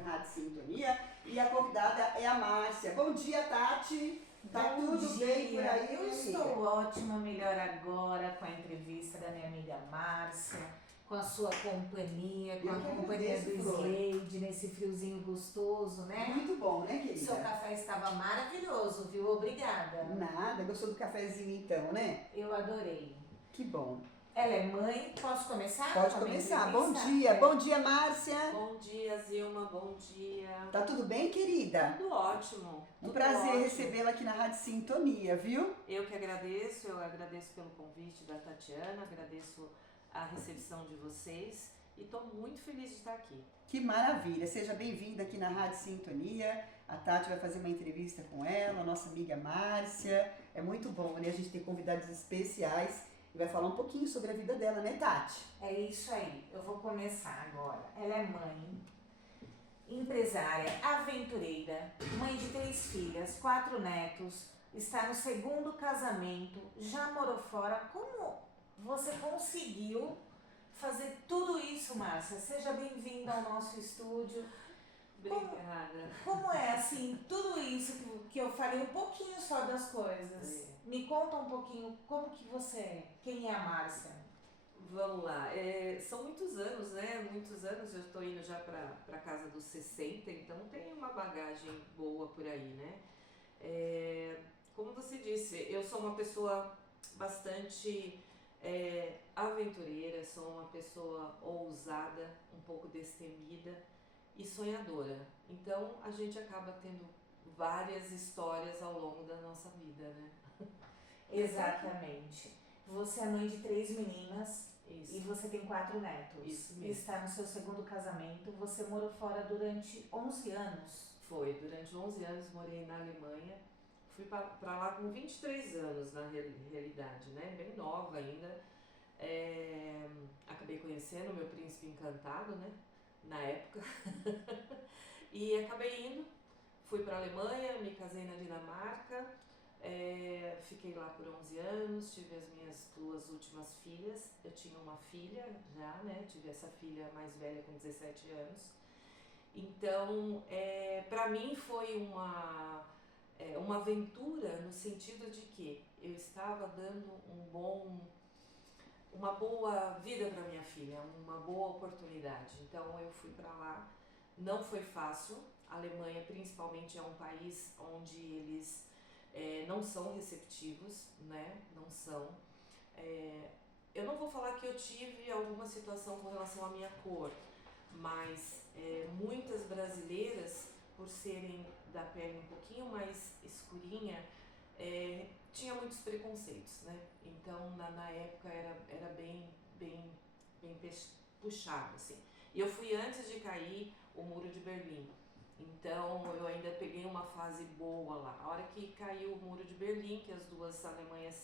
da Rádio Sintonia e a convidada é a Márcia. Bom dia, Tati. Tá Bom tudo dia. bem por aí? Eu estou ótima, melhor agora com a entrevista da minha amiga Márcia, com a sua companhia, com a companhia do Slade, nesse friozinho gostoso, né? Muito bom, né, querida? Seu café estava maravilhoso, viu? Obrigada. Nada, gostou do cafezinho então, né? Eu adorei. Que bom. Ela é mãe, posso começar? Pode começar. Bom dia, Márcia. Bom dia, Zilma, bom dia. Tá tudo bem, querida? Tudo ótimo. Um prazer recebê-la aqui na Rádio Sintonia, viu? Eu agradeço pelo convite da Tatiana, agradeço a recepção de vocês e estou muito feliz de estar aqui. Que maravilha! Seja bem-vinda aqui na Rádio Sintonia. A Tati vai fazer uma entrevista com ela, a nossa amiga Márcia. É muito bom, né? A gente tem convidados especiais e vai falar um pouquinho sobre a vida dela, né, Tati? É isso aí, eu vou começar agora. Ela é mãe, empresária, aventureira, mãe de 3 filhas, 4 netos, está no 2º casamento, já morou fora. Como você conseguiu fazer tudo isso, Márcia? Seja bem-vinda ao nosso estúdio. Obrigada. Como é, assim, tudo isso que eu falei um pouquinho só das coisas? Me conta um pouquinho como que você é, quem é a Márcia? Vamos lá, são muitos anos, né? Muitos anos, eu estou indo já para casa dos 60, então tem uma bagagem boa por aí, né? Como você disse, eu sou uma pessoa bastante aventureira, sou uma pessoa ousada, um pouco destemida e sonhadora. Então a gente acaba tendo várias histórias ao longo da nossa vida, né? Exatamente. Você é mãe de 3 meninas. Isso. E você tem 4 netos. Isso mesmo. Está no seu 2º casamento. Você morou fora durante 11 anos. Foi, durante 11 anos morei na Alemanha. Fui para lá com 23 anos, na realidade, né? Bem nova ainda. Acabei conhecendo o meu príncipe encantado, né? Na época. E acabei indo. Fui para a Alemanha, me casei na Dinamarca. Fiquei lá por 11 anos, tive as minhas 2 últimas filhas. Eu tinha uma filha já, né? Tive essa filha mais velha com 17 anos. Então, para mim foi uma aventura no sentido de que eu estava dando uma boa vida para minha filha, uma boa oportunidade. Então eu fui para lá, não foi fácil. A Alemanha principalmente é um país onde eles não são receptivos, né? Não são. Eu não vou falar que eu tive alguma situação com relação à minha cor, mas muitas brasileiras, por serem da pele um pouquinho mais escurinha, tinha muitos preconceitos, né? Então na época era bem puxado, assim. E eu fui antes de cair o Muro de Berlim. Então eu ainda peguei uma fase boa lá. A hora que caiu o Muro de Berlim, que as 2 Alemanhas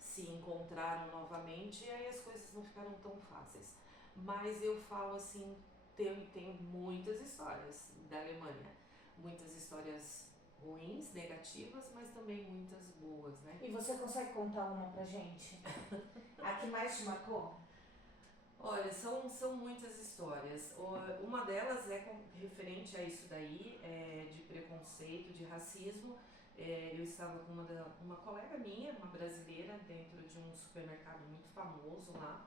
se encontraram novamente, e aí as coisas não ficaram tão fáceis. Mas eu falo assim, tenho muitas histórias da Alemanha. Muitas histórias ruins, negativas, mas também muitas boas, né? E você consegue contar uma pra gente? A que mais te marcou? Olha, são muitas histórias. Uma delas é referente a isso daí, de preconceito, de racismo. Eu estava com uma colega minha, uma brasileira, dentro de um supermercado muito famoso lá.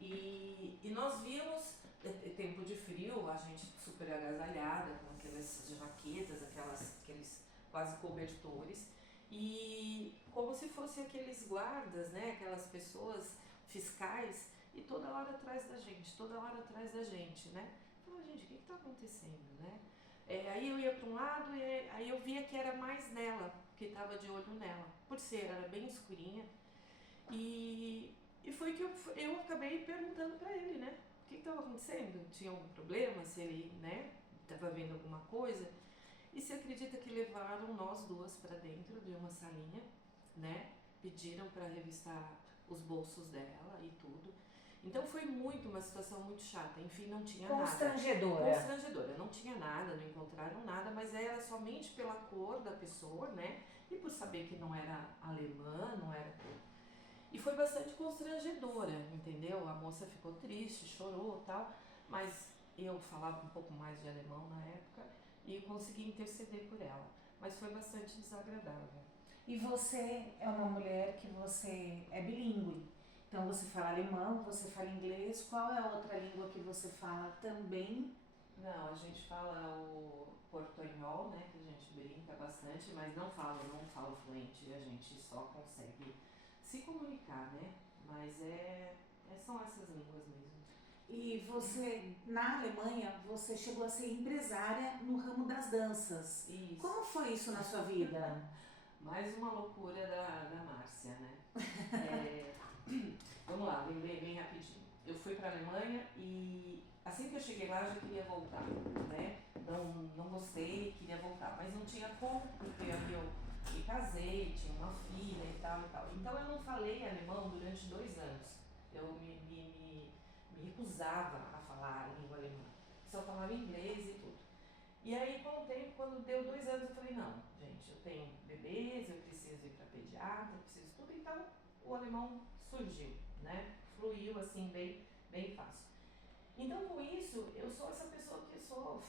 E nós vimos, tempo de frio, a gente super agasalhada, com aquelas jaquetas, aqueles quase cobertores. E como se fossem aqueles guardas, né, aquelas pessoas fiscais, e toda hora atrás da gente, né? Então, gente, o que está acontecendo, né? Aí eu ia para um lado e aí eu via que era mais nela, que estava de olho nela, por ser, era bem escurinha. E foi que eu acabei perguntando para ele, né? O que estava acontecendo? Tinha algum problema? Se ele, né, estava vendo alguma coisa? E se acredita que levaram nós 2 para dentro de uma salinha, né? Pediram para revistar os bolsos dela e tudo. Então foi uma situação muito chata. Enfim, não tinha nada. Constrangedora. Não tinha nada, não encontraram nada, mas era somente pela cor da pessoa, né? E por saber que não era alemã, não era... E foi bastante constrangedora, entendeu? A moça ficou triste, chorou e tal, mas eu falava um pouco mais de alemão na época e eu consegui interceder por ela, mas foi bastante desagradável. E você é uma mulher que você é bilíngue. Então você fala alemão, você fala inglês. Qual é a outra língua que você fala também? Não, a gente fala o portunhol, né, que a gente brinca bastante, mas não falo fluente, a gente só consegue se comunicar, né? Mas são essas línguas mesmo. E você, na Alemanha, você chegou a ser empresária no ramo das danças. Isso. Como foi isso na sua vida? Mais uma loucura da Márcia, né? Vamos lá, bem rapidinho. Eu fui para a Alemanha e assim que eu cheguei lá eu já queria voltar, né? Não gostei, queria voltar, mas não tinha como, porque eu me casei, tinha uma filha e tal e tal. Então eu não falei alemão durante 2 anos. Eu me recusava a falar a língua alemã. Só falava inglês e tudo. E aí, com o tempo, quando deu 2 anos, eu falei, não, gente, eu tenho bebês, eu preciso ir para pediatra, eu preciso tudo. Então, o alemão surgiu, né? Fluiu, assim, bem fácil. Então, com isso, eu sou essa pessoa que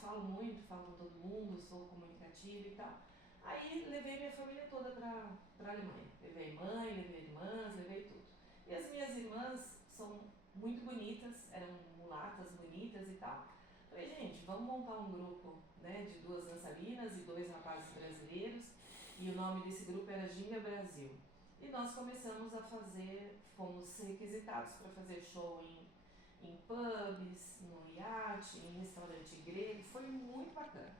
falo muito, falo com todo mundo, sou comunicativa e tal. Aí, levei minha família toda para a Alemanha. Levei mãe, levei irmãs, levei tudo. E as minhas irmãs são muito bonitas, eram mulatas bonitas e tal. Falei, gente, vamos montar um grupo, né, de 2 dançarinas e 2 rapazes brasileiros, e o nome desse grupo era Ginga Brasil. E nós começamos a fomos requisitados para fazer show em pubs, no iate, em restaurante grego, foi muito bacana.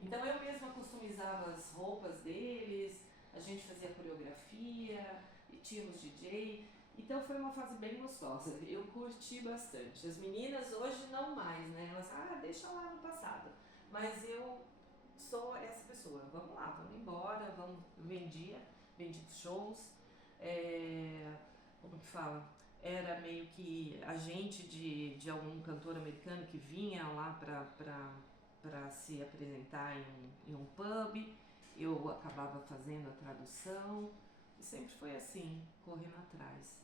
Então eu mesma customizava as roupas deles, a gente fazia coreografia, e tínhamos DJ. Então foi uma fase bem gostosa, eu curti bastante. As meninas hoje não mais, né? Elas, deixa lá no passado. Mas eu sou essa pessoa, vamos lá, vamos embora, vendi shows, como que fala? Era meio que agente de algum cantor americano que vinha lá pra se apresentar em um pub, eu acabava fazendo a tradução, e sempre foi assim, correndo atrás.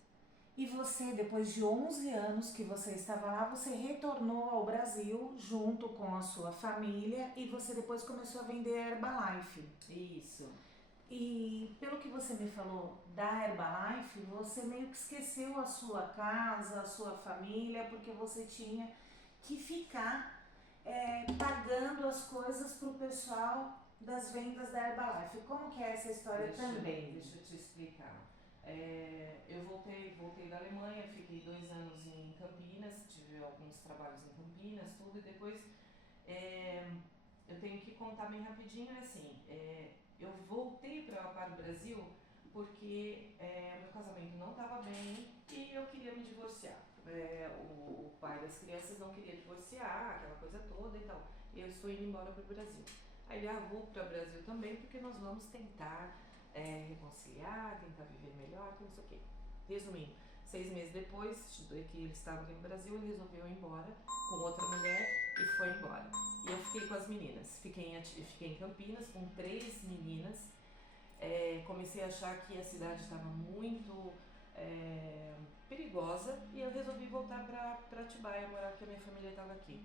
E você, depois de 11 anos que você estava lá, você retornou ao Brasil junto com a sua família e você depois começou a vender Herbalife. Isso. E pelo que você me falou da Herbalife, você meio que esqueceu a sua casa, a sua família, porque você tinha que ficar pagando as coisas para o pessoal das vendas da Herbalife. Como que é essa história também? Deixa eu te explicar. Eu voltei da Alemanha, fiquei 2 anos em Campinas, tive alguns trabalhos em Campinas, tudo, e depois eu tenho que contar bem rapidinho, assim, eu voltei para o Brasil porque meu casamento não estava bem e eu queria me divorciar. O pai das crianças não queria divorciar, aquela coisa toda e tal, e eu estou indo embora para o Brasil. Aí eu vou para o Brasil também porque nós vamos tentar reconciliar, tentar viver melhor, não sei o quê. Resumindo, 6 meses depois que ele estava aqui no Brasil, ele resolveu ir embora com outra mulher e foi embora. E eu fiquei com as meninas. Fiquei em Campinas com 3 meninas. Comecei a achar que a cidade estava muito perigosa e eu resolvi voltar para Atibaia morar, porque a minha família estava aqui.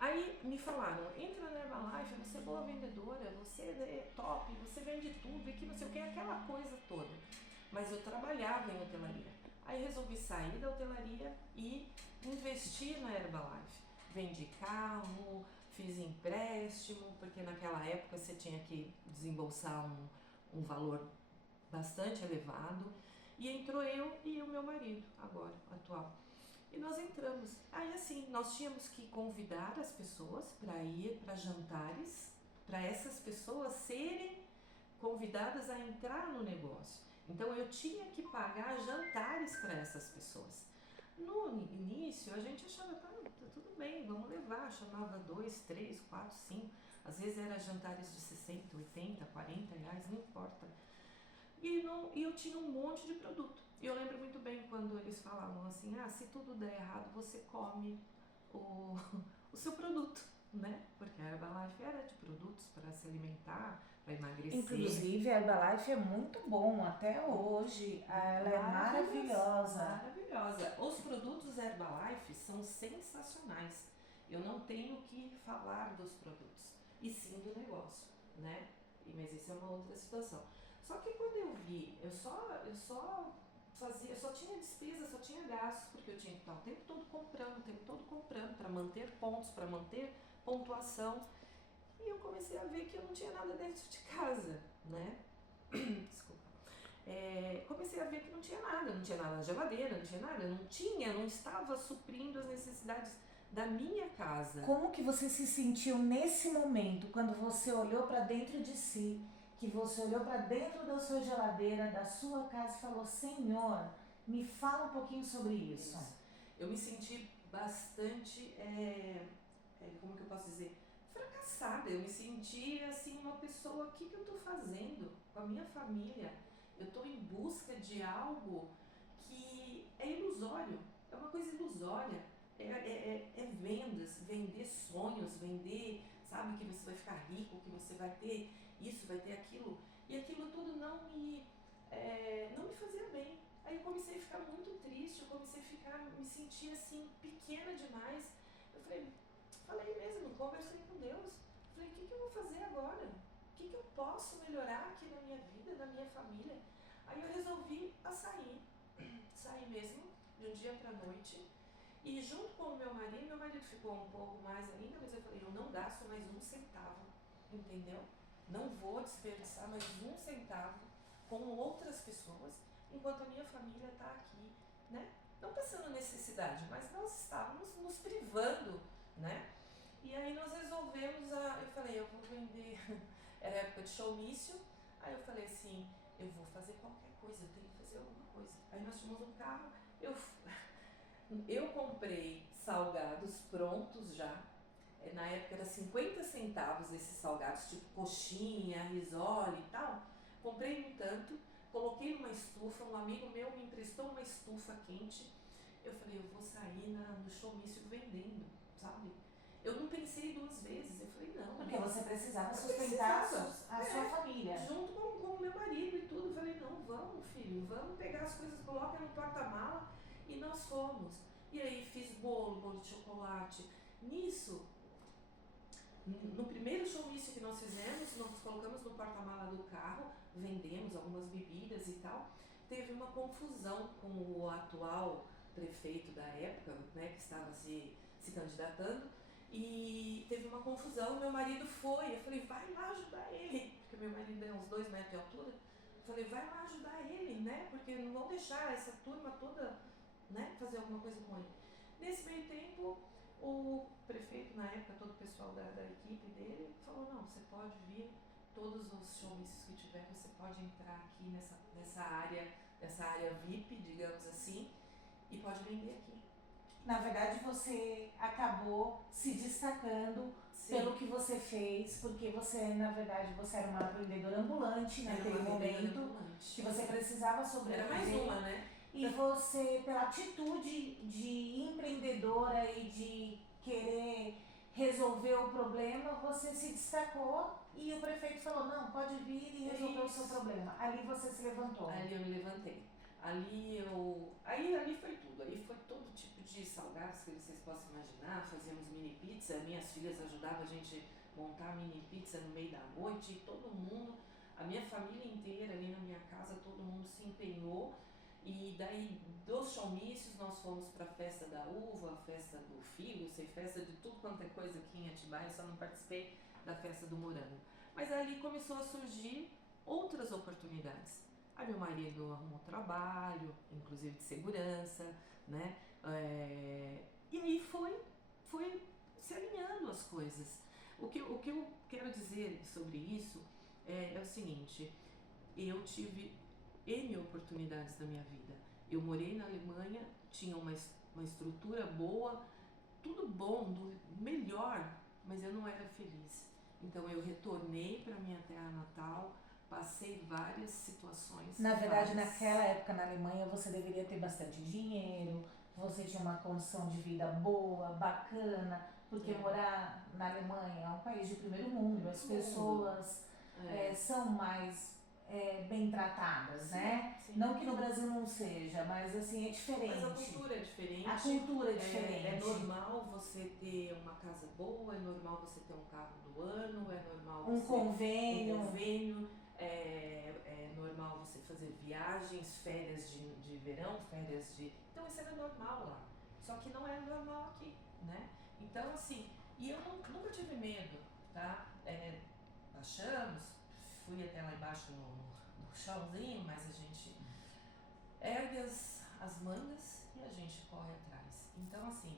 Aí me falaram, entra na Herbalife, você é boa vendedora, você é top, você vende tudo, e que não sei o que, aquela coisa toda. Mas eu trabalhava em hotelaria. Aí resolvi sair da hotelaria e investir na Herbalife. Vendi carro, fiz empréstimo, porque naquela época você tinha que desembolsar um valor bastante elevado. E entrou eu e o meu marido, agora, atual. E nós entramos. Aí assim, nós tínhamos que convidar as pessoas para ir para jantares, para essas pessoas serem convidadas a entrar no negócio. Então eu tinha que pagar jantares para essas pessoas. No início a gente achava, tá tudo bem, vamos levar, chamava 2, 3, 4, 5, às vezes era jantares de 60, 80, 40 reais, não importa. E eu tinha um monte de produto. E eu lembro muito bem quando eles falavam assim, se tudo der errado, você come o seu produto, né? Porque a Herbalife era de produtos para se alimentar, para emagrecer. Inclusive, a Herbalife é muito bom até hoje. Ela é maravilhosa. maravilhosa. Os produtos Herbalife são sensacionais. Eu não tenho que falar dos produtos, e sim do negócio, né? Mas isso é uma outra situação. Só que quando eu vi, eu só tinha despesa, só tinha gastos, porque eu tinha que estar o tempo todo comprando, para manter pontos, para manter pontuação. E eu comecei a ver que eu não tinha nada dentro de casa, né? Desculpa. Comecei a ver que não tinha nada na geladeira, não estava suprindo as necessidades da minha casa. Como que você se sentiu nesse momento, quando você olhou para dentro de si, que você olhou para dentro da sua geladeira, da sua casa e falou, Senhor, me fala um pouquinho sobre isso. Eu me senti bastante, como que eu posso dizer, fracassada. Eu me senti assim, uma pessoa, o que eu estou fazendo com a minha família? Eu estou em busca de algo que é ilusório, é uma coisa ilusória, é vendas, vender sonhos, vender, sabe, que você vai ficar rico, que você vai ter isso, vai ter aquilo, e aquilo tudo não me fazia bem. Aí eu comecei a ficar muito triste, eu comecei a me sentir assim, pequena demais. Eu falei mesmo, conversei com Deus, falei, o que eu vou fazer agora? O que eu posso melhorar aqui na minha vida, na minha família? Aí eu resolvi sair mesmo, de um dia para noite, e junto com o meu marido ficou um pouco mais ainda, mas eu falei, eu não gasto mais um centavo, entendeu? Não vou desperdiçar mais um centavo com outras pessoas, enquanto a minha família está aqui, né? Não passando necessidade, mas nós estávamos nos privando, né? E aí nós resolvemos, eu falei, eu vou vender, era época de showmício, aí eu falei assim, eu vou fazer qualquer coisa, eu tenho que fazer alguma coisa. Aí nós tínhamos um carro, eu comprei salgados prontos já, na época era 50 centavos esses salgados, tipo coxinha, risole e tal. Comprei um tanto, coloquei numa estufa, um amigo meu me emprestou uma estufa quente. Eu falei, eu vou sair no showmício vendendo, sabe? Eu não pensei duas vezes, eu falei, não. Porque você precisava sustentar a sua família. Junto com o meu marido e tudo. Eu falei, não, vamos filho, vamos pegar as coisas, coloca no porta-mala, e nós fomos. E aí fiz bolo de chocolate. Nisso, no primeiro showmício que nós fizemos, nós colocamos no porta-mala do carro, vendemos algumas bebidas e tal. Teve uma confusão com o atual prefeito da época, né, que estava se candidatando, e teve uma confusão. Meu marido foi, eu falei, vai lá ajudar ele, porque meu marido é uns 2 metros de altura. Eu falei, vai lá ajudar ele, né, porque não vão deixar essa turma toda, né, fazer alguma coisa com ele. Nesse meio tempo, o prefeito, na época, todo o pessoal da equipe dele, falou, não, você pode vir, todos os showmícios que tiver, você pode entrar aqui nessa área VIP, digamos assim, e pode vender aqui. Na verdade, você acabou se destacando pelo que você fez, porque você, na verdade, você era uma vendedora ambulante naquele momento, que você precisava sobreviver. Era mais uma, né? E você, pela atitude de empreendedora e de querer resolver o problema, você se destacou e o prefeito falou, não, pode vir e resolver o seu problema. Ali você se levantou. Ali eu me levantei. Ali foi tudo. Ali foi todo tipo de salgados que vocês possam imaginar. Fazíamos mini pizza, minhas filhas ajudavam a gente a montar mini pizza no meio da noite, e todo mundo, a minha família inteira ali na minha casa, todo mundo se empenhou. E daí, dos showmícios, nós fomos para a festa da uva, a festa do figo, festa de tudo quanto é coisa aqui em Atibaia. Eu só não participei da festa do morango. Mas ali começou a surgir outras oportunidades. Aí meu marido arrumou trabalho, inclusive de segurança, né? E aí foi se alinhando as coisas. O que eu quero dizer sobre isso é o seguinte, eu tive N oportunidades na minha vida. Eu morei na Alemanha, tinha uma estrutura boa, tudo bom, do melhor, mas eu não era feliz. Então eu retornei para minha terra natal, passei várias situações. Na verdade, naquela época na Alemanha você deveria ter bastante dinheiro, você tinha uma condição de vida boa, bacana, porque morar na Alemanha é um país de primeiro mundo, as pessoas são mais bem tratadas, Sim, né? sim. Não que no Brasil não seja, mas assim, é diferente. Mas a cultura é diferente. A cultura é diferente. É normal você ter uma casa boa, é normal você ter um carro do ano, é normal Um você convênio. um convênio, é normal você fazer viagens, férias de verão, férias de... Então isso era normal lá, só que não é normal aqui, né? Então assim, e eu nunca tive medo, tá? Baixamos, fui até lá embaixo no chãozinho, mas a gente ergue as mangas e a gente corre atrás. Então assim,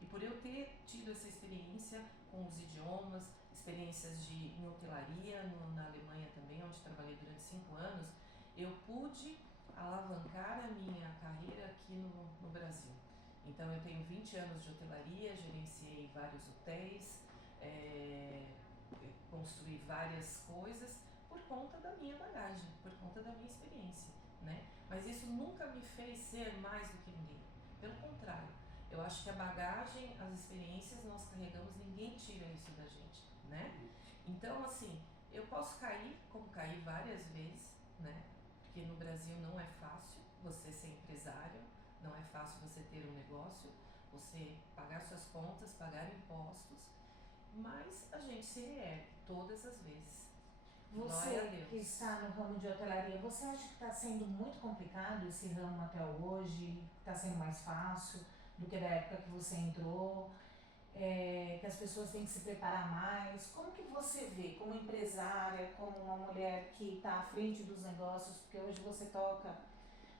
e por eu ter tido essa experiência com os idiomas, experiências em hotelaria, na Alemanha também, onde trabalhei durante 5 anos, eu pude alavancar a minha carreira aqui no Brasil. Então eu tenho 20 anos de hotelaria, gerenciei vários hotéis, construí várias coisas por conta da minha bagagem, por conta da minha experiência, né? Mas isso nunca me fez ser mais do que ninguém. Pelo contrário, eu acho que a bagagem, as experiências nós carregamos, ninguém tira isso da gente, né? Então, assim, eu posso cair, como caí várias vezes, né? Porque no Brasil não é fácil você ser empresário, não é fácil você ter um negócio, você pagar suas contas, pagar impostos, mas a gente se reergue todas as vezes. Glória a Você Deus. que está no ramo de hotelaria, você acha que está sendo muito complicado esse ramo até hoje? Está sendo mais fácil do que da época que você entrou? Que as pessoas têm que se preparar mais? Como que você vê como empresária, como uma mulher que está à frente dos negócios? Porque hoje você toca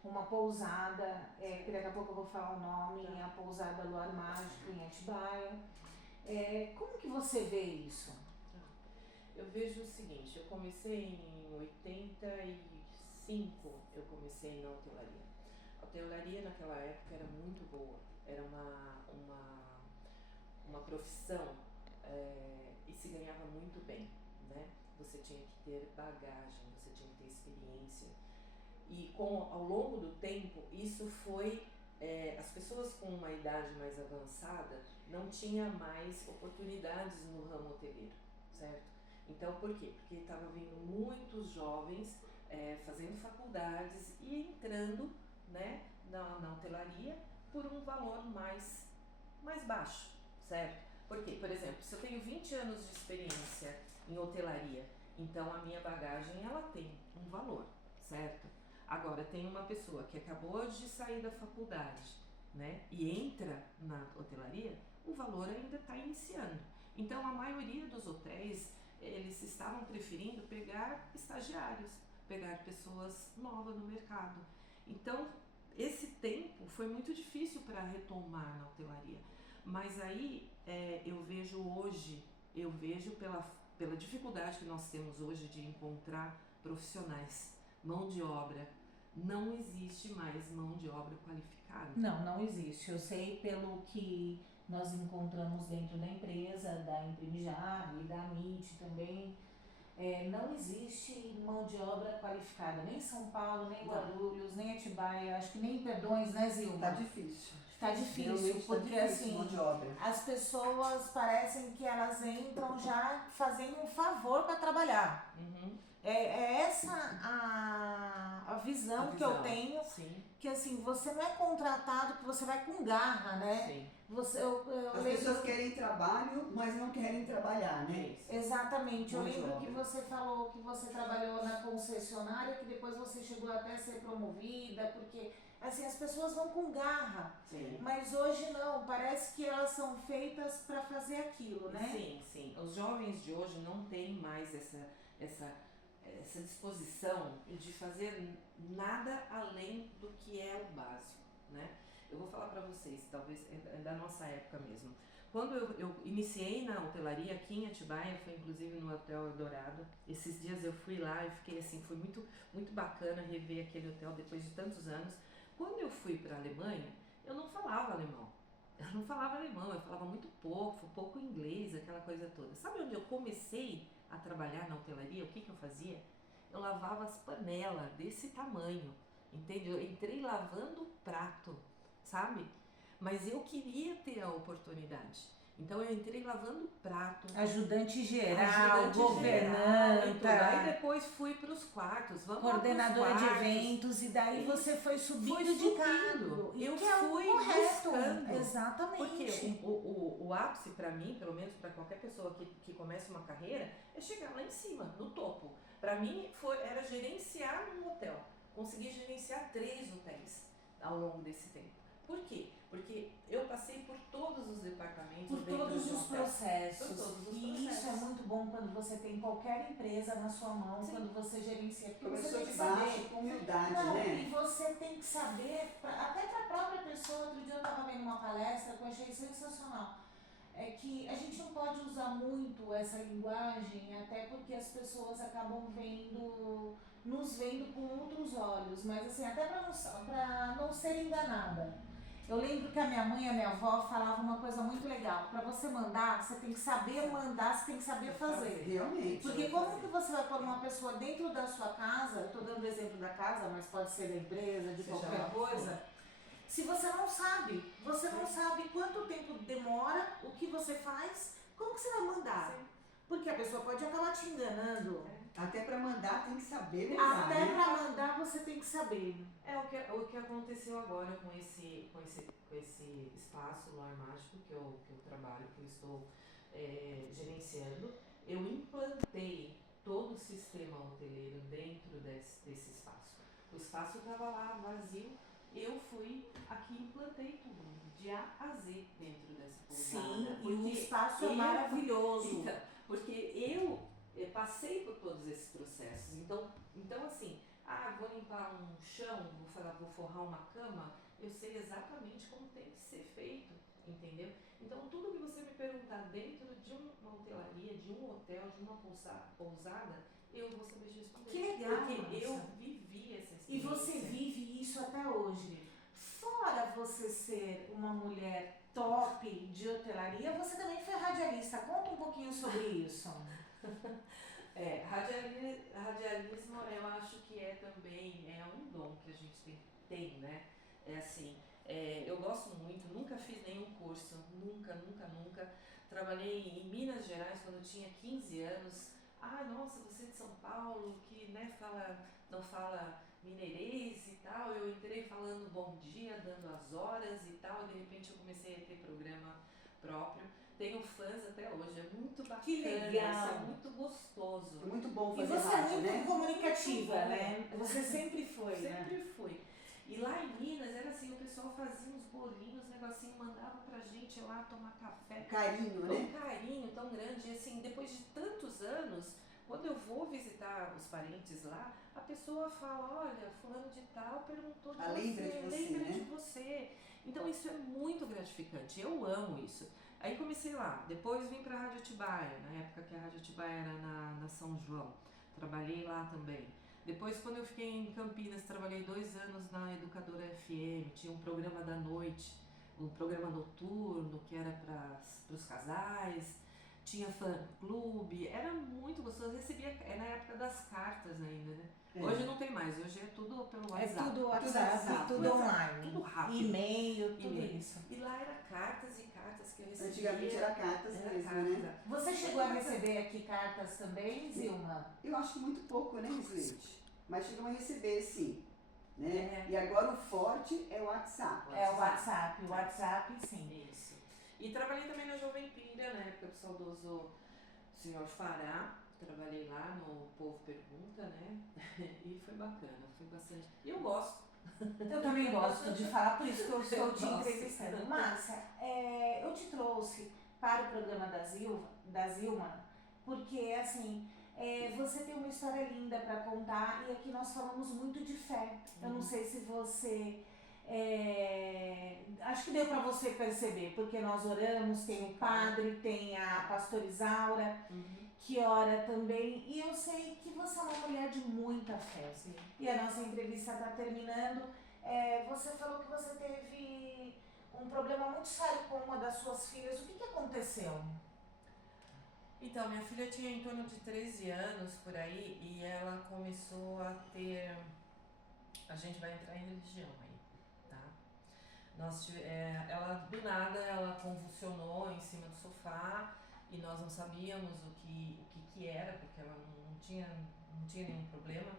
uma pousada, que daqui a pouco eu vou falar o nome, a pousada Luar Mágico em Atibaia. Como que você vê isso? Eu vejo o seguinte, eu comecei em 85, eu comecei na hotelaria. A hotelaria naquela época era muito boa, era uma profissão e se ganhava muito bem, né? Você tinha que ter bagagem, você tinha que ter experiência. E ao longo do tempo, isso foi... as pessoas com uma idade mais avançada não tinham mais oportunidades no ramo hoteleiro, certo? Então, por quê? Porque estavam vindo muitos jovens fazendo faculdades e entrando, né, na hotelaria por um valor mais baixo, certo? Por quê? Por exemplo, se eu tenho 20 anos de experiência em hotelaria, então a minha bagagem ela tem um valor, certo? Agora, tem uma pessoa que acabou de sair da faculdade, né, e entra na hotelaria, o valor ainda está iniciando. Então, a maioria dos hotéis, eles estavam preferindo pegar estagiários, pegar pessoas novas no mercado. Então, esse tempo foi muito difícil para retomar na hotelaria. Mas aí, eu vejo hoje, pela dificuldade que nós temos hoje de encontrar profissionais, mão de obra, não existe mais mão de obra qualificada. Não existe. Eu sei pelo que nós encontramos dentro da empresa, da Imprimijar e da MIT também, não existe mão de obra qualificada, nem em São Paulo, nem em Guarulhos, nem em Atibaia, acho que nem em Perdões, né, Zilma? Tá difícil. Tá difícil, Realmente porque tá difícil, assim, mão de obra. as pessoas parecem que elas entram já fazendo um favor para trabalhar. Uhum. É essa a visão que eu tenho, sim. que assim, você não é contratado, que você vai com garra, né? Sim. As pessoas querem trabalho, mas não querem trabalhar, né? Isso. Exatamente. Eu Mão de lembro obra. que você falou que você trabalhou na concessionária, que depois você chegou até a ser promovida, porque assim, as pessoas vão com garra. Sim. Mas hoje não, parece que elas são feitas para fazer aquilo, né? Sim. Os jovens de hoje não têm mais essa disposição de fazer nada além do que é o básico, né? Eu vou falar para vocês, talvez é da nossa época mesmo. Quando eu iniciei na hotelaria aqui em Atibaia, foi inclusive no Hotel Eldorado. Esses dias eu fui lá e fiquei assim, foi muito, muito bacana rever aquele hotel depois de tantos anos. Quando eu fui para a Alemanha, eu não falava alemão. Eu falava muito pouco inglês, aquela coisa toda. Sabe onde eu comecei a trabalhar na hotelaria? O que eu fazia? Eu lavava as panelas desse tamanho, entende? Eu entrei lavando prato, sabe? Mas eu queria ter a oportunidade. Então eu entrei lavando prato, Ajudante geral, ajudante geral e governanta, tudo. Aí depois fui para os quartos, vamos lá pros coordenadora de quartos. eventos, e daí Isso. você foi subindo Foi de subindo. cargo. E Eu que é o fui correto. buscando. Exatamente. Porque o ápice para mim, pelo menos para qualquer pessoa que começa uma carreira, é chegar lá em cima, no topo. Para mim era gerenciar um hotel, conseguir gerenciar 3 hotéis ao longo desse tempo. Por quê? Porque eu passei por todos os departamentos, Por dentro todos de um os hotel. processos. Por todos os E isso é processos. muito bom quando você tem qualquer empresa na sua mão, Sim. quando você gerencia. Porque você Começou tem de que baixo, saber. com humildade, Não, né? e você tem que saber, até para a própria pessoa. Outro dia eu estava vendo uma palestra que eu achei sensacional. É que a gente não pode usar muito essa linguagem, até porque as pessoas acabam nos vendo com outros olhos, mas assim, até para não ser enganada. Eu lembro que a minha mãe e a minha avó falavam uma coisa muito legal. Para você mandar, você tem que saber mandar, você tem que saber fazer. Realmente. Porque como que você vai pôr uma pessoa dentro da sua casa, estou dando o exemplo da casa, mas pode ser da empresa, de Seja qualquer lá coisa, se você não sabe quanto tempo demora, o que você faz, como que você vai mandar? Sim. Porque a pessoa pode acabar te enganando. Até para mandar tem que saber mandar, Até né? para mandar você tem que saber. É o que aconteceu agora com esse espaço Lar Mágico que eu trabalho, que eu estou gerenciando. Eu implantei todo o sistema hoteleiro dentro desse espaço. O espaço estava lá vazio, eu fui aqui e implantei tudo, de A a Z dentro dessa pousada. Sim, e o Porque espaço é maravilhoso. Então, porque eu passei por todos esses processos. Então assim, vou limpar um chão, vou forrar uma cama, eu sei exatamente como tem que ser feito, entendeu? Então tudo que você me perguntar dentro de uma hotelaria, de um hotel, de uma pousada, eu vou saber te responder. Que legal, porque nossa. eu vivi essa experiência. E você vive isso até hoje. Fora você ser uma mulher top de hotelaria, você também foi radialista. Conta um pouquinho sobre isso. Radialismo eu acho que também um dom que a gente tem, né? É assim, eu gosto muito, nunca fiz nenhum curso, nunca. Trabalhei em Minas Gerais quando eu tinha 15 anos. Nossa, você é de São Paulo, que não fala mineirês e tal. Eu entrei falando bom dia, dando as horas e tal, e de repente eu comecei a ter programa próprio. Tenho fãs até hoje, é muito bacana, Que legal. isso é muito gostoso. É muito bom E fazer você é rádio, muito né? comunicativa, né? Você sempre foi, né? Sempre fui. E lá em Minas era assim, o pessoal fazia uns bolinhos, negocinho, mandava pra gente ir lá tomar café. Carinho, né? Um carinho tão grande. E assim, depois de tantos anos, quando eu vou visitar os parentes lá, a pessoa fala, olha, fulano de tal perguntou de lembra de você. Então isso é muito gratificante, eu amo isso. Aí comecei lá, depois vim pra Rádio Atibaia, na época que a Rádio Atibaia era na São João, trabalhei lá também. Depois, quando eu fiquei em Campinas, trabalhei 2 anos na Educadora FM, tinha um programa da noite, um programa noturno que era para os casais, tinha fã-clube, era muito gostoso, recebia, na época das cartas ainda, né? Hoje não tem mais, hoje é tudo pelo WhatsApp. É tudo WhatsApp, tudo online. Tudo rápido. E-mail, tudo isso. E lá era cartas e cartas que eu recebia. Antigamente era cartas mesmo, carta. né? Você chegou a receber aqui cartas também, Zilma? Eu acho que muito pouco, né, Islete? Mas chegam a receber, sim. Né? É. E agora o forte é o WhatsApp. É o WhatsApp, sim. Isso. E trabalhei também na Jovem Pilha, na época do saudoso senhor Fará. Trabalhei lá no Povo Pergunta, né? E foi bacana, foi bastante. E eu gosto. Eu também gosto de falar, por isso que eu estou te gosto. entrevistando. Márcia, eu te trouxe para o programa da Zilma, porque assim, você tem uma história linda para contar e aqui nós falamos muito de fé. Eu não sei se você... acho que deu para você perceber, porque nós oramos, tem o padre, tem a pastora Isaura, que ora também, e eu sei que você é uma mulher de muita fé. Sim. E a nossa entrevista está terminando. Você falou que você teve um problema muito sério com uma das suas filhas. O que aconteceu? Então, minha filha tinha em torno de 13 anos por aí e ela começou a ter... A gente vai entrar em religião aí, tá? Ela, do nada, ela convulsionou em cima do sofá e nós não sabíamos o que era, porque ela não tinha nenhum problema.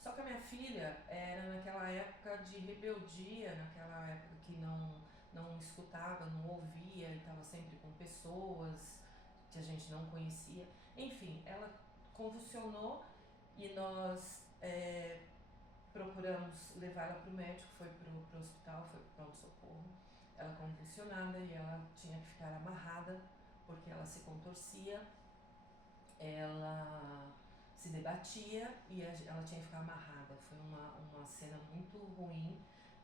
Só que a minha filha era naquela época de rebeldia, naquela época que não escutava, não ouvia e estava sempre com pessoas que a gente não conhecia. Enfim, ela convulsionou e nós procuramos levar ela para o médico, foi para o hospital, foi para o pronto-socorro. Ela convulsionada e ela tinha que ficar amarrada porque ela se contorcia, ela se debatia e ela tinha que ficar amarrada. Foi uma cena muito ruim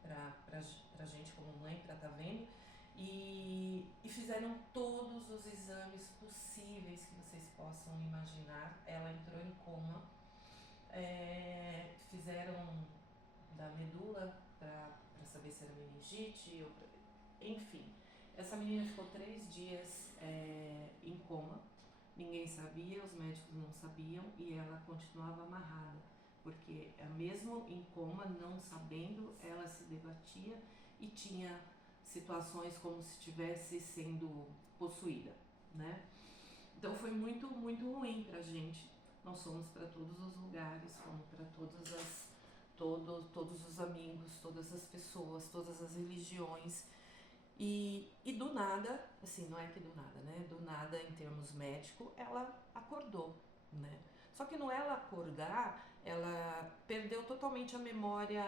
pra gente como mãe, pra estar vendo. E fizeram todos os exames possíveis que vocês possam imaginar. Ela entrou em coma. Fizeram da medula para saber se era meningite, enfim. Essa menina ficou 3 dias em coma. Ninguém sabia, os médicos não sabiam e ela continuava amarrada, porque mesmo em coma, não sabendo, ela se debatia e tinha situações como se estivesse sendo possuída, né? Então foi muito, muito ruim pra gente. Nós fomos para todos os lugares, fomos para todos os amigos, todas as pessoas, todas as religiões. E do nada, assim, não é que do nada, né? Do nada, em termos médicos, ela acordou, né? Só que no ela acordar, ela perdeu totalmente a memória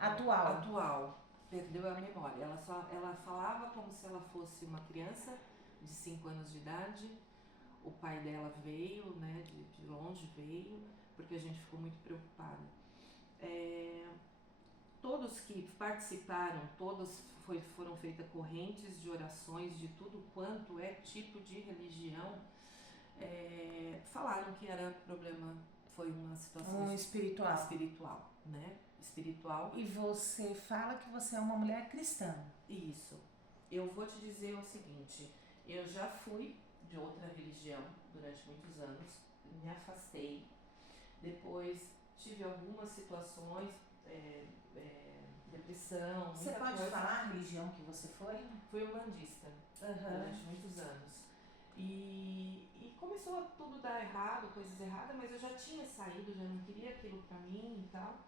atual. Perdeu a memória. Ela falava como se ela fosse uma criança de 5 anos de idade. O pai dela veio, né? De longe veio, porque a gente ficou muito preocupada. Todos que participaram, foram feitas correntes de orações de tudo quanto é tipo de religião, falaram que era problema, foi uma situação espiritual, né? Espiritual. E você fala que você é uma mulher cristã. Isso. Eu vou te dizer o seguinte, eu já fui de outra religião durante muitos anos, me afastei, depois tive algumas situações, depressão, Você pode falar a religião que você foi? Fui umbandista durante muitos anos. E começou a tudo dar errado, coisas erradas, mas eu já tinha saído, já não queria aquilo pra mim e tal.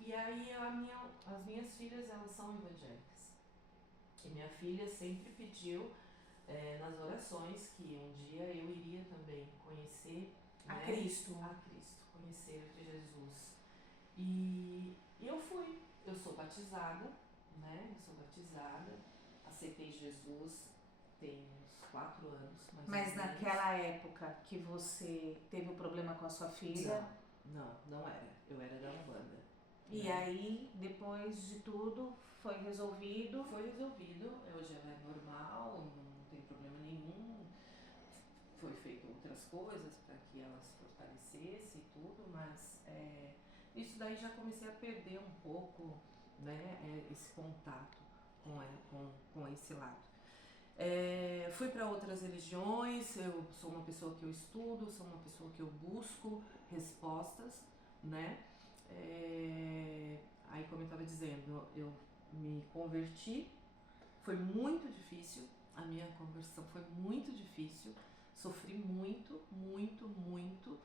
E aí as minhas filhas, elas são evangélicas. E minha filha sempre pediu nas orações que um dia eu iria também conhecer a né, Cristo, conhecer Jesus. E eu fui, eu sou batizada, né? Eu sou batizada, aceitei Jesus tem uns 4 anos. Mas naquela época que você teve o problema com a sua filha? Não era. Eu era da Umbanda. E aí, depois de tudo, foi resolvido? Foi resolvido. Hoje ela é normal, não tem problema nenhum. Foi feito outras coisas para que ela se fortalecesse e tudo, mas isso daí já comecei a perder um pouco, né, esse contato com esse lado. Fui para outras religiões, eu sou uma pessoa que eu estudo, sou uma pessoa que eu busco respostas, né? Aí, como eu estava dizendo, eu me converti, foi muito difícil, a minha conversão foi muito difícil, sofri muito, muito, muito.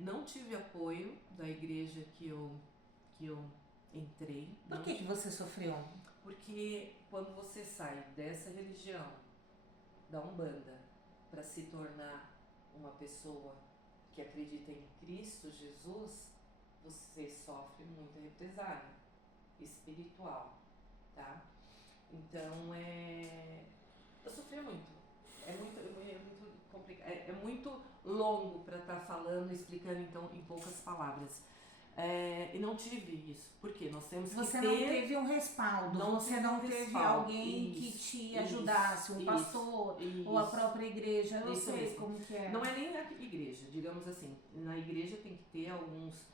Não tive apoio da igreja que eu entrei. Por que você sofreu? Porque quando você sai dessa religião, da Umbanda, para se tornar uma pessoa que acredita em Cristo Jesus, você sofre muita represália espiritual, tá? Então, eu sofri muito. É muito complicado. É muito longo para estar falando, explicando então em poucas palavras. E não tive isso, porque nós temos que ter... Você não teve um respaldo, você não teve alguém que te ajudasse, um pastor ou a própria igreja, eu sei como que é. Não é nem a igreja, digamos assim, na igreja tem que ter alguns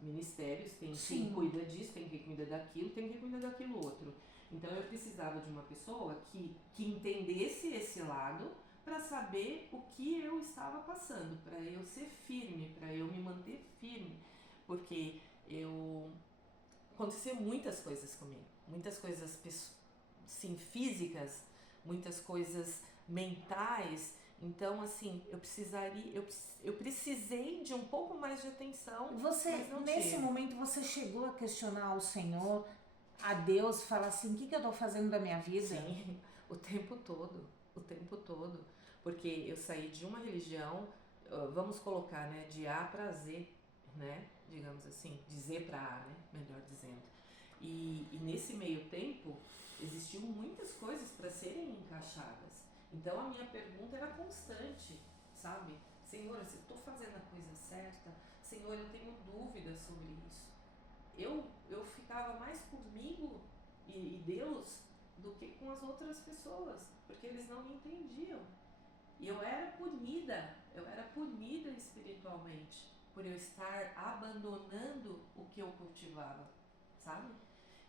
ministérios, tem quem cuida disso, tem quem cuida daquilo, tem quem cuida daquilo outro. Então eu precisava de uma pessoa que entendesse esse lado para saber o que eu estava passando, para eu ser firme, para eu me manter firme. Porque aconteceu muitas coisas comigo, muitas coisas sim, físicas, muitas coisas mentais. Então, assim, eu precisei de um pouco mais de atenção. Você, mas não nesse tive. momento, você chegou a questionar o Senhor, a Deus, falar assim, o que eu tô fazendo da minha vida? Sim, o tempo todo, porque eu saí de uma religião, vamos colocar, né, de A para Z, né, digamos assim, de Z para A, né, melhor dizendo. E nesse meio tempo, existiam muitas coisas para serem encaixadas. Então a minha pergunta era constante, sabe? Senhor, se estou fazendo a coisa certa, Senhor, eu tenho dúvidas sobre isso. Eu ficava mais comigo e Deus do que com as outras pessoas, porque eles não me entendiam. E eu era punida espiritualmente por eu estar abandonando o que eu cultivava, sabe?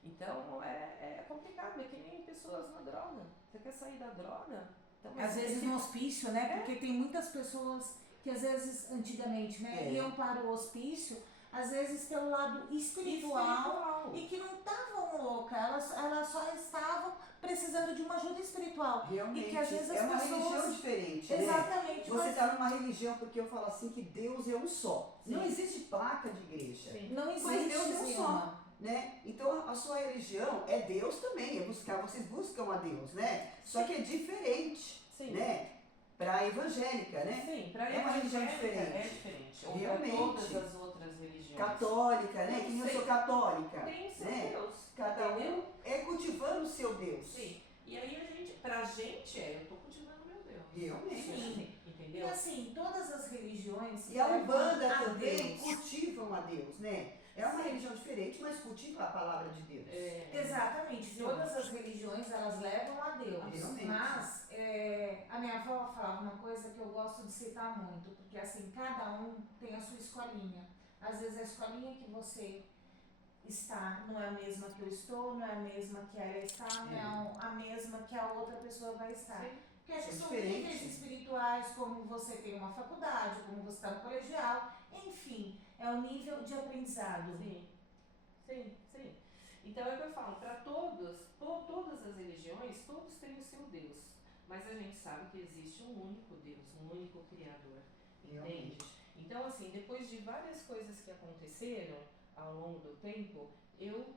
Então é complicado, é que nem pessoas na droga. Você quer sair da droga? Então, Às vezes no hospício, né? Porque tem muitas pessoas que às vezes, antigamente, né, iam para o hospício, às vezes pelo lado espiritual. E que não estavam loucas, elas só estavam precisando de uma ajuda espiritual. Realmente, e que às vezes é as uma pessoas... religião diferente, né? Exatamente. Você está numa religião, porque eu falo assim que Deus é um só. Sim. Não existe placa de igreja. Sim. Não existe, Mas Deus é um Zilma. só, né? Então a sua religião é Deus também, vocês buscam a Deus, né? Só que é diferente, Sim. né? Para a evangélica, né? Sim, para É uma religião diferente. É diferente. Ou Realmente. para todas as outras religiões. Católica, né? Que nem eu sou católica. Tem o seu né? Deus. Cada um entendeu? é cultivando o seu Deus. Sim. E aí pra gente eu tô cultivando meu Deus. Realmente. Sim. E Entendeu? assim, todas as religiões... E a Umbanda levam a também Deus. cultivam a Deus, né? É uma religião diferente, mas cultiva a palavra de Deus. Exatamente, Sim. todas as religiões elas levam a Deus, Realmente. mas a minha avó falava uma coisa que eu gosto de citar muito, porque assim, cada um tem a sua escolinha. Às vezes a escolinha que você está não é a mesma que eu estou, não é a mesma que ela está, não é a mesma que a outra pessoa vai estar. Sim. Porque acho que são diferente. níveis espirituais, como você tem uma faculdade, como você está no colegial, enfim, é o nível de aprendizado. Sim. Então é o que eu falo, para todas as religiões, todos têm o seu Deus. Mas a gente sabe que existe um único Deus, um único Criador. Entende? Então, assim, depois de várias coisas que aconteceram ao longo do tempo, eu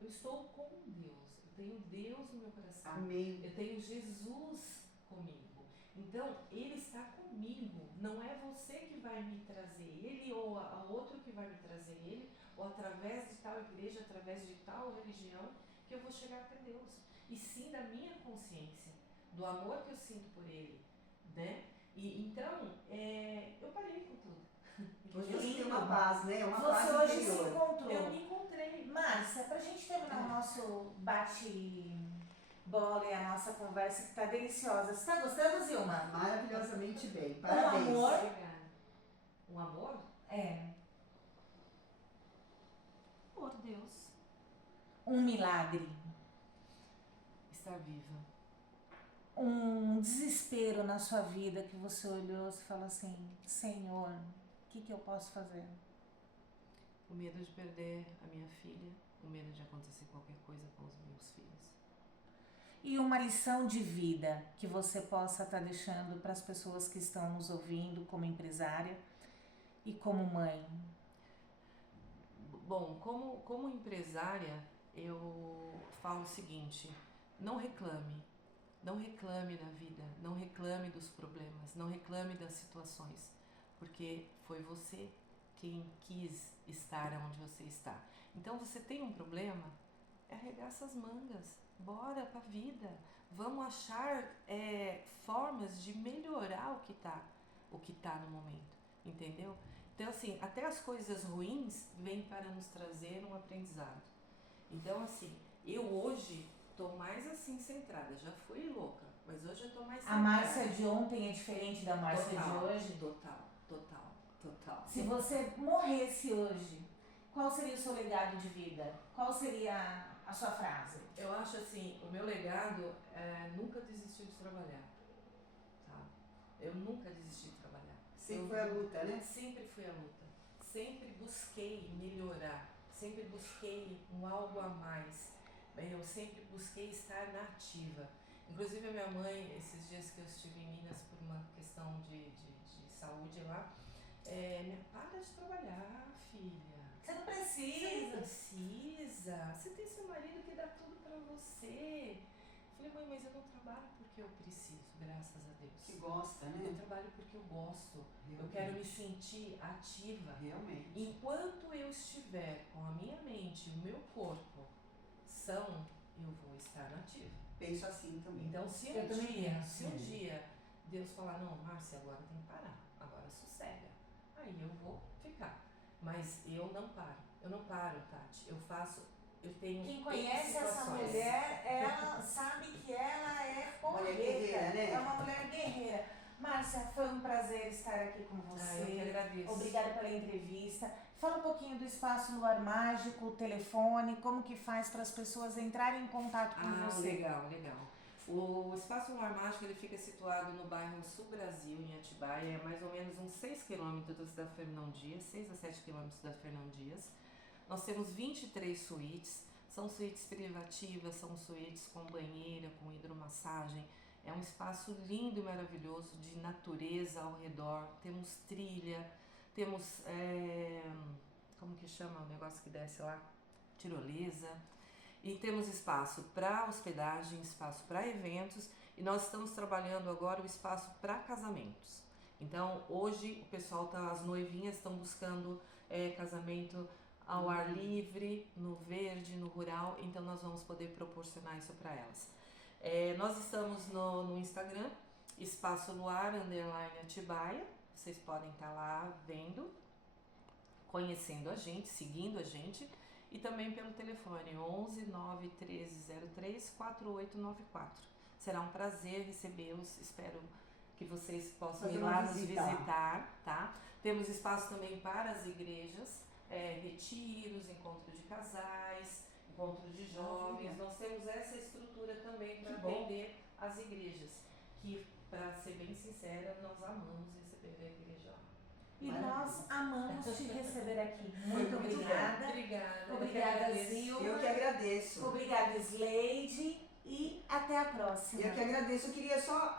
estou com Deus. Eu tenho Deus no meu coração. Amém. Eu tenho Jesus comigo. Então, Ele está comigo. Não é você que vai me trazer Ele ou a outro que vai me trazer Ele, ou através de tal igreja, através de tal religião, que eu vou chegar até Deus. E sim da minha consciência, do amor que eu sinto por Ele, né? E então, eu parei com tudo. Hoje você tem uma paz, né? Uma Você paz hoje se interior. encontrou. Eu me encontrei. Márcia, pra gente terminar o nosso bate-bola e a nossa conversa que tá deliciosa. Você tá gostando, Zilma? Maravilhosamente bem. Parabéns. amor. Obrigada. Um amor? Por Deus. Um milagre. Estar viva. Um desespero na sua vida que você olhou e falou assim, Senhor, o que eu posso fazer? O medo de perder a minha filha, o medo de acontecer qualquer coisa com os meus filhos. E uma lição de vida que você possa estar deixando para as pessoas que estão nos ouvindo como empresária e como mãe. Bom, como empresária, eu falo o seguinte, não reclame da vida, não reclame dos problemas, não reclame das situações, porque foi você quem quis estar onde você está. Então você tem um problema, arregaça as mangas, bora pra vida, vamos achar formas de melhorar o que tá no momento, entendeu? Então assim, até as coisas ruins vêm para nos trazer um aprendizado. Então assim, eu hoje tô mais assim centrada, já fui louca, mas hoje eu tô mais centrada. A Márcia de ontem é diferente da Márcia de hoje? Total. Se você morresse hoje, qual seria o seu legado de vida? Qual seria a sua frase? Eu acho assim, o meu legado é nunca desistir de trabalhar, tá? Eu nunca desisti de trabalhar. Sempre foi a luta, né? Sempre fui a luta. Sempre busquei melhorar. sempre busquei um algo a mais. Eu sempre busquei estar na ativa. Inclusive a minha mãe, esses dias que eu estive em Minas por uma questão de saúde lá, para de trabalhar, filha. Você não Você não precisa. precisa. Você tem seu marido que dá tudo pra você. Eu falei, mãe, mas eu não trabalho porque eu preciso, graças a Deus. Que gosta, Eu né? trabalho porque eu gosto. Eu Realmente. quero me sentir ativa. Realmente. Enquanto eu estiver com a minha mente e o meu corpo são, eu vou estar ativa. Penso assim também. Então, se Eu também penso. um dia Deus falar, não, Márcia, agora tem que parar, agora sossega, aí eu vou ficar. Mas eu não paro, Tati. Eu tenho Quem conhece essa situações. mulher, ela sabe que ela é Mulher porreta. guerreira, né? É uma mulher guerreira. Márcia, foi um prazer estar aqui com você. Eu que agradeço. Obrigada pela entrevista. Fala um pouquinho do Espaço Luar Mágico, o telefone, como que faz para as pessoas entrarem em contato com você. Legal. O Espaço Luar Mágico ele fica situado no bairro Sul Brasil, em Atibaia, é mais ou menos uns 6 quilômetros da Fernão Dias, 6 a 7 quilômetros da Fernão Dias. Nós temos 23 suítes, são suítes privativas, são suítes com banheira, com hidromassagem. É um espaço lindo e maravilhoso de natureza ao redor. Temos trilha, temos, como que chama o negócio que desce lá? Tirolesa. E temos espaço para hospedagem, espaço para eventos e nós estamos trabalhando agora o espaço para casamentos. Então hoje o pessoal as noivinhas estão buscando casamento ao ar livre, no verde, no rural, então nós vamos poder proporcionar isso para elas. Nós estamos no Instagram, Espaço Luar _Atibaia, vocês podem estar lá vendo, conhecendo a gente, seguindo a gente. E também pelo telefone 11 91303 4894. Será um prazer recebê-los. Espero que vocês possam ir lá nos visitar, tá? Temos espaço também para as igrejas, retiros, encontro de casais, encontro de jovens. Nós temos essa estrutura também para atender as igrejas, que, para ser bem sincera, nós amamos receber a igreja. E nós amamos te receber aqui. Muito muito obrigada. Obrigada. Obrigada, Zilma. Eu que agradeço. Obrigada, Sleide. E até a próxima. Eu que agradeço. Eu queria só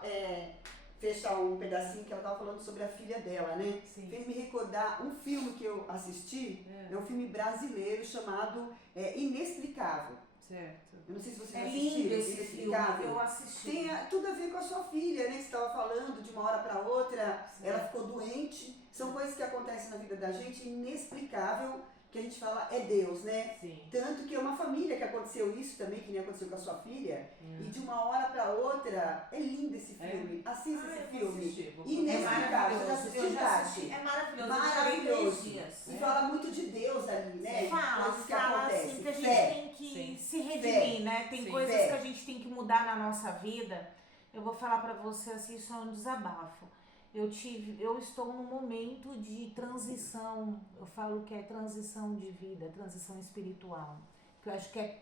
fechar um pedacinho que ela estava falando sobre a filha dela, né? Sim. Fez me recordar um filme que eu assisti, é um filme brasileiro chamado Inexplicável. Certo. Eu não sei se vocês É assistiram. lindo esse filme, Inexplicável. eu assisti. Tem tudo a ver com a sua filha, né? Que você estava falando de uma hora para outra, Sim. ela ficou doente. São coisas que acontecem na vida da gente, inexplicável, que a gente fala é Deus, né? Sim. Tanto que é uma família que aconteceu isso também, que nem aconteceu com a sua filha, e de uma hora para outra, é lindo esse filme. Assista esse filme. Inexplicável. Você já assistiu, Eu já assisti. Tati? É maravilhoso. Maravilhoso. Eu chorei 3 dias. E fala muito de Deus ali, né? Coisas que Fala acontecem. assim que a gente Fé. tem que Sim. se redimir, né? Tem Sim. coisas Fé. que a gente tem que mudar na nossa vida. Eu vou falar pra você assim, isso é um desabafo. Eu estou num momento de transição, eu falo que é transição de vida, transição espiritual, que eu acho que é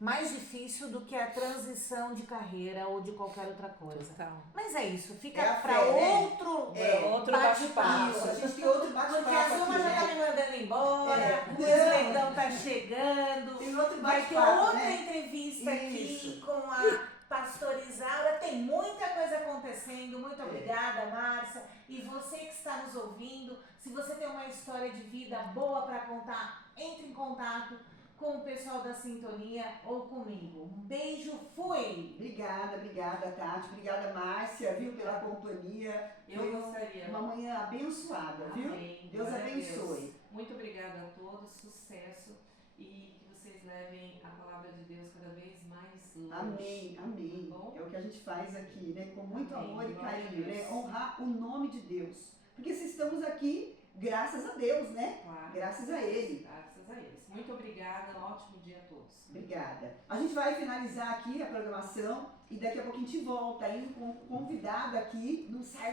mais difícil do que a transição de carreira ou de qualquer outra coisa. Total. Mas é isso, fica É a pra fé, né? outro bate-papo. Isso, a gente tem outro Porque bate-papo a Zuma aqui, já tá né? me mandando embora, o Não. Esledão tá chegando, Tem outro vai ter bate-papo, outra né? entrevista aqui Isso. com a Pastora Isaura. Tem muita coisa acontecendo. Muito obrigada, Márcia. E você que está nos ouvindo, se você tem uma história de vida boa para contar, entre em contato com o pessoal da Sintonia ou comigo. Um beijo, fui! Obrigada, Tati. Obrigada, Márcia, viu, pela companhia. Eu Foi gostaria. uma manhã abençoada, viu? Amém. Deus Glória a abençoe. Deus. Muito obrigada a todos, sucesso e que vocês levem a palavra de Deus cada vez mais longe. Amém, amém. Tá bom? É o que a gente faz aqui, né? Com muito Amém. amor e Glória a carinho, né? Deus. Honrar o nome de Deus. Porque se estamos aqui, graças a Deus, né? Claro. Graças a Ele. Graças a eles. Muito obrigada, um ótimo dia a todos. Obrigada. A gente vai finalizar aqui a programação e daqui a pouco a gente volta aí com um convidado aqui. Não sai